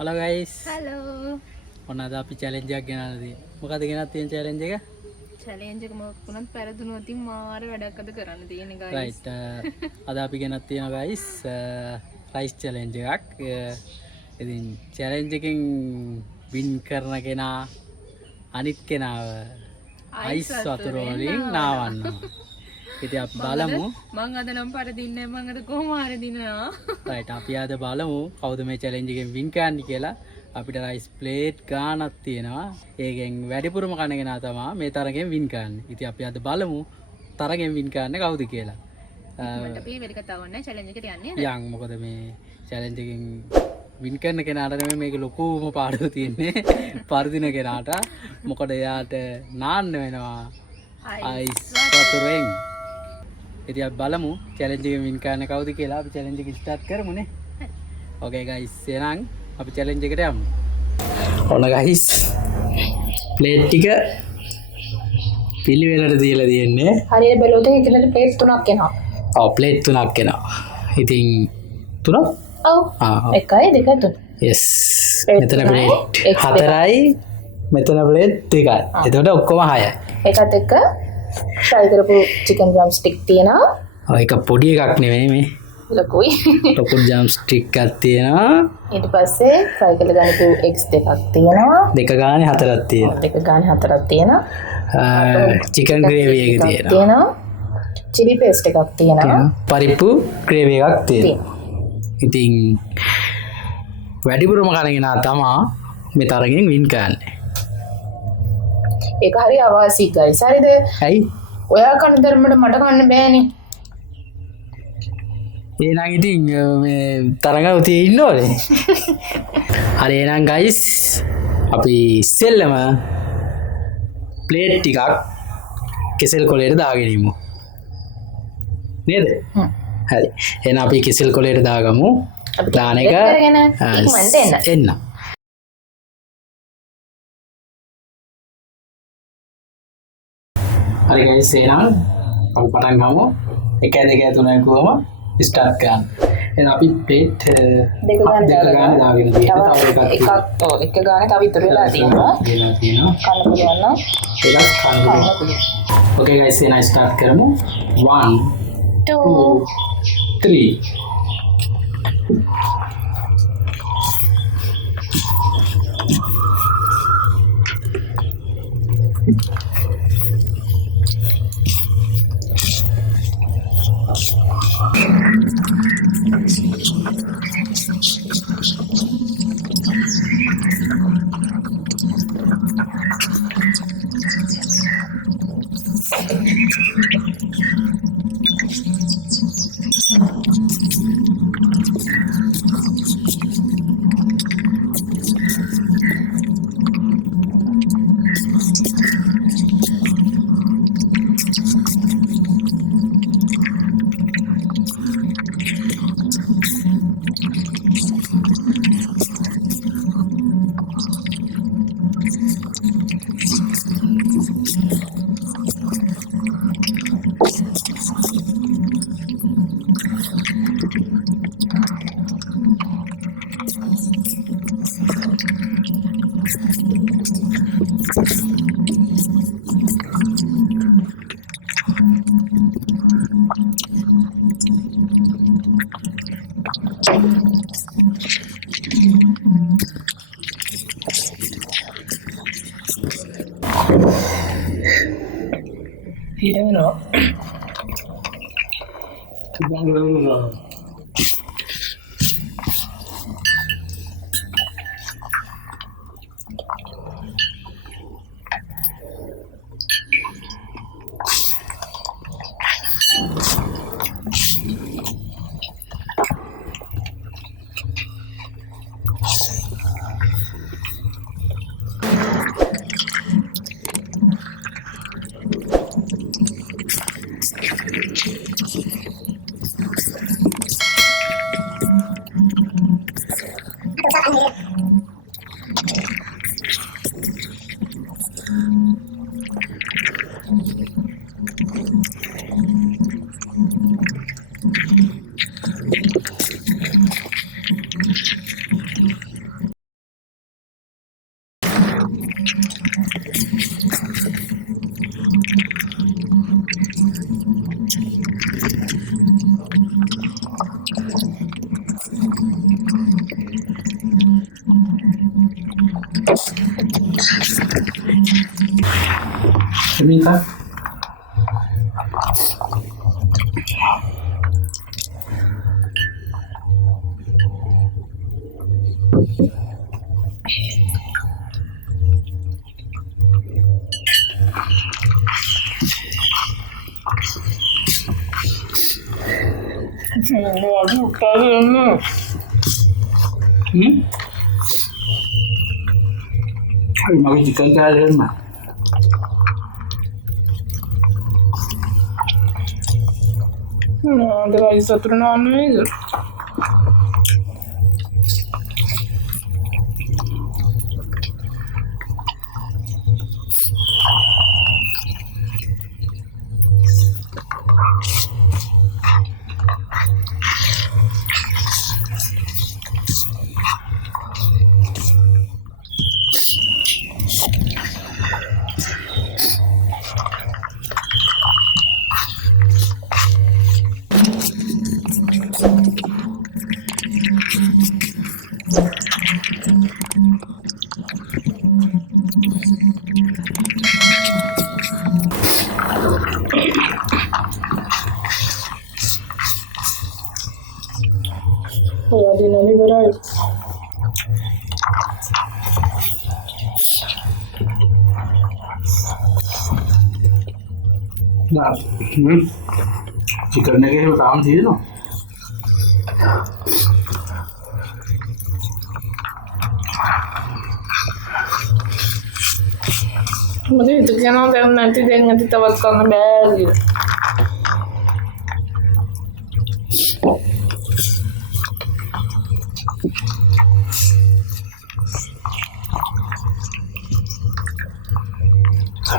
Halo guys. Halo. මොනවාද අපි challenge එකක් ගෙනාලා තියෙන්නේ. මොකද ගෙනත් තියෙන චැලෙන්ජ් එක? චැලෙන්ජ් එක මොකක් වුණත් පෙරදුනොත් ඉතින් මාර වැඩක් අද කරන්න තියෙන්නේ guys. රයිට්. අද අපි ගෙනත් තියෙනවා guys රයිස් චැලෙන්ජ් එකක්. ඉතින් චැලෙන්ජ් එකෙන් වින් කරන කෙනා අනිත් කෙනාව අයිස් වතුර වලින් නාවන්නවා. ඉතින් අපි බලමු. මං අද නම් පරදින්නේ මං අද කොහොම හරි දිනවා. රයිට් අපි අද බලමු කවුද මේ චැලෙන්ජ් එකෙන් වින් කරන්නේ කියලා. අපිට රයිස් ප්ලේට් ගානක් තියෙනවා. ඒකෙන් වැඩිපුරම කන කෙනා තමයි මේ තරගෙන් වින් කරන්නේ. ඉතින් අපි අද බලමු තරගෙන් වින් කරන්නේ කවුද කියලා. මට අපි වැඩි කතාවක් නැහැ චැලෙන්ජ් එකට යන්නේ නේද? යන් මොකද මේ චැලෙන්ජ් එකෙන් වින් කරන කෙනාට නෙමෙයි මේක ලොකුම පාඩුව තියෙන්නේ. පරදින කෙනාට. මොකද එයාට නාන්න වෙනවා අයිස් වතුරෙන්. ඉතින් අපි බලමු චැලෙන්ජ් එකෙන් වින් කරන්නේ කවුද කියලා. අපි චැලෙන්ජ් එක ස්ටාර්ට් කරමුනේ. ඕකේ ගයිස් එහෙනම් අපි චැලෙන්ජ් එකට යමු. ඔන්න ගයිස් ප්ලේට් ටික පිළිවෙලට දීලා තියෙන්නේ. හරියට බැලුවොත් එතනට ප්ලේට් තුනක් එනවා. ඔව් ප්ලේට් තුනක් එනවා. ඉතින් තුනක්? ඔව්. 1 2 3. yes. මෙතන ප්ලේට් 4යි මෙතන ප්ලේට් 2යි. එතකොට ඔක්කොම 6යි. ඒකත් එක්ක ෆ්‍රයි කරපු චිකන් ඩ්‍රම් ස්ටික් තියෙනවා. ඔය එක පොඩි එකක් නෙමෙයි මේ. ලොකුයි. ලොකු ජම් ස්ටික් එකක් තියෙනවා. ඊට පස්සේ ෆ්‍රයි කරලා ගන්නපු එග්ස් දෙකක් තියෙනවා. දෙක ගානේ 4ක් තියෙනවා. දෙක ගානේ 4ක් තියෙනවා. චිකන් ග්‍රේවි එක තියෙනවා. චිලි පේස්ට් එකක් තියෙනවා. පරිප්පු ග්‍රේවි එකක් තියෙනවා. ඉතින් වැඩිපුරම කනගෙන තමා මේ තරගෙන් වින් කරන්නේ. ඒක හරි අවාසි ගයිස්. හරිද? ඇයි? ඔයා කන ධර්මයට මට කන්න බෑනේ. එහෙනම් ඉතින් මේ තරඟව තියේ ඉන්න ඕනේ. හරි එහෙනම් ගයිස් අපි ඉස්සෙල්ලම ප්ලේට් ටිකක් කෙසෙල් කොලේට දාගෙන ඉමු. නේද? හරි. එහෙනම් අපි කෙසෙල් කොලේට දාගමු. දාන එක එන්න. හරි ගයිස් එහෙනම් අපි පටන් ගමු. 1 2 3 ගුවම ස්ටාර්ට් කරන්න. එහෙනම් අපි ප්ලේට් දෙක ගන්න දාගෙන තියෙනවා. තව එකක් ඔව් එක ගානේ තව ඉතුරු වෙලා තියෙනවා. කන්න පුළුවන් නම් ඒකත් කන්න පුළුවන්. ඕකේ ගයිස් එහෙනම් ස්ටාර්ට් කරමු. 1 2 3 ඉරවෙනවා. Minta. Ay, makin chicken kaya rin mah. ada guys satu non veg ya di nanti berai Nah, chicken này cái tám thí rồi. Mesti itu kan nanti dia ngerti tawar kan bel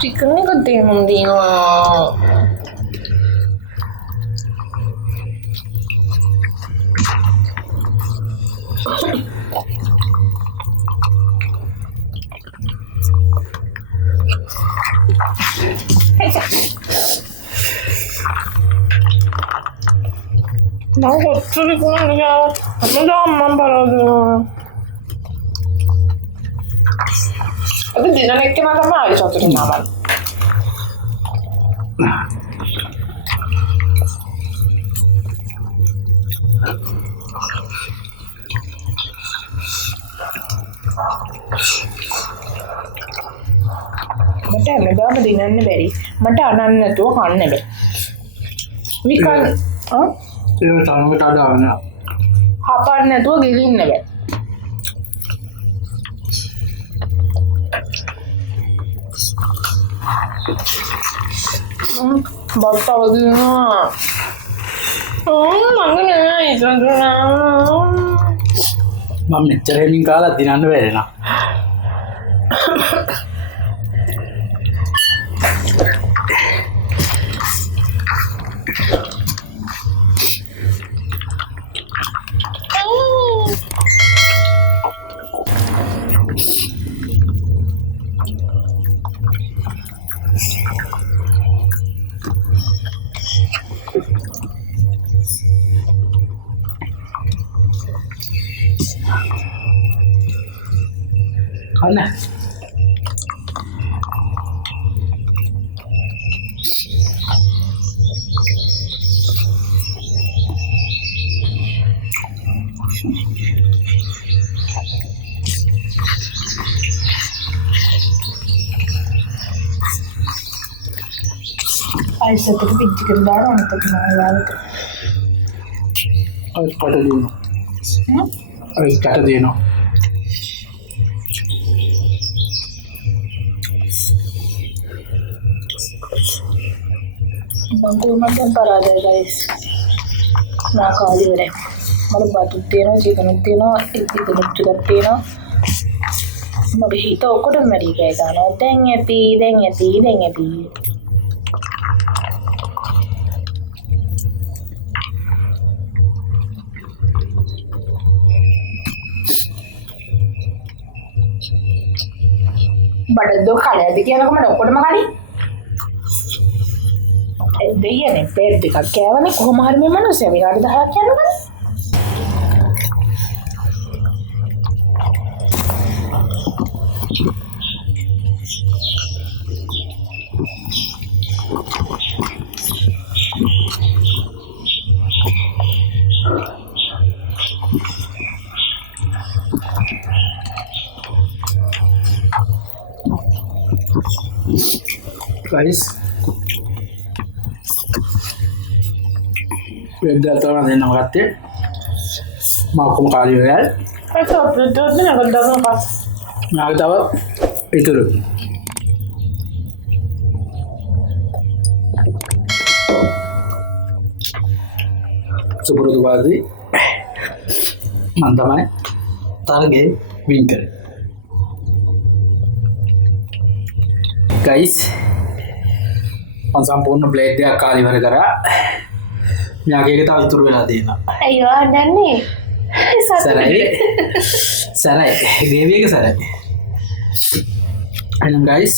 chicken ni gede mending 나 어쩌리 그냥 아무도 안만 바라도 근데 니는 이렇게 나가면 알지 어떻게 나만 මට හැමදාම දිනන්න බැරි මට අනන්න නැතුව කන්න බැ විකල් ඒක තරමකට අඩාවන හපන්න නැතුව ගිලින්න බැ බත් අවදිනවා මඟ නෑ ඉතුරුනා මම මෙච්චර හෙමින් කාලා දිනන්න බැරිනා Mana? Aisyah tuh pikir darah untuk mengalami Ay, kata dia no. Ay, kata dia no. Bangku macam parada guys. Nak kali beri. Malu batu tiana, chicken tiana, itu juga tiana. Malu hita aku dah meri guys. Ano, dengi. බඩ දෝ කලයද කියනකො මට ඔක්කොටම කලින් ඒ දෙයනේ පෙර් ටිකක් කෑවනේ කොහොම හරි මේ මිනිස්සු විනාඩි 10ක් යනවනේ guys, beda tuh nanti nama kate mau kum kali ya. Itu betul nih nggak dalam pas. Nah kita apa? Itu loh. Super tuh pasti mantap ya. Target winter. Guys, संपूर्ण ब्लेड दे काली भर करा मैं आगे के ताल तुर वेला देना Ayo ada nih. सराय ग्रेवी के सराय एंड गाइस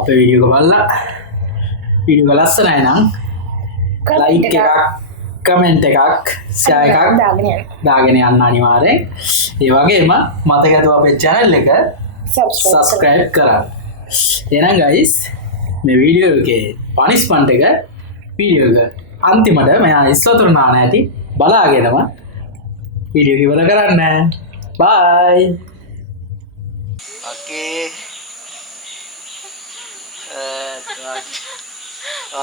අපේ වීඩියෝ එක බලලා වීඩියෝ එක ලස්සනයි නම් ලයික් එකක් කමෙන්ට් එකක් ෂෙයා එකක් දාගෙන යන්න අනිවාර්යෙන් ඒ වගේම මතක ඇතුව අපේ channel එක subscribe කරන්න එහෙනම් guys මේ වීඩියෝ එකේ පනිෂ්මන්ට් එක වීඩියෝ එක අන්තිමට මම ඉස්සතුරු නාන ඇති බලාගෙනම වීඩියෝ එක ඉවර කරන්න බයි Okay. Oh,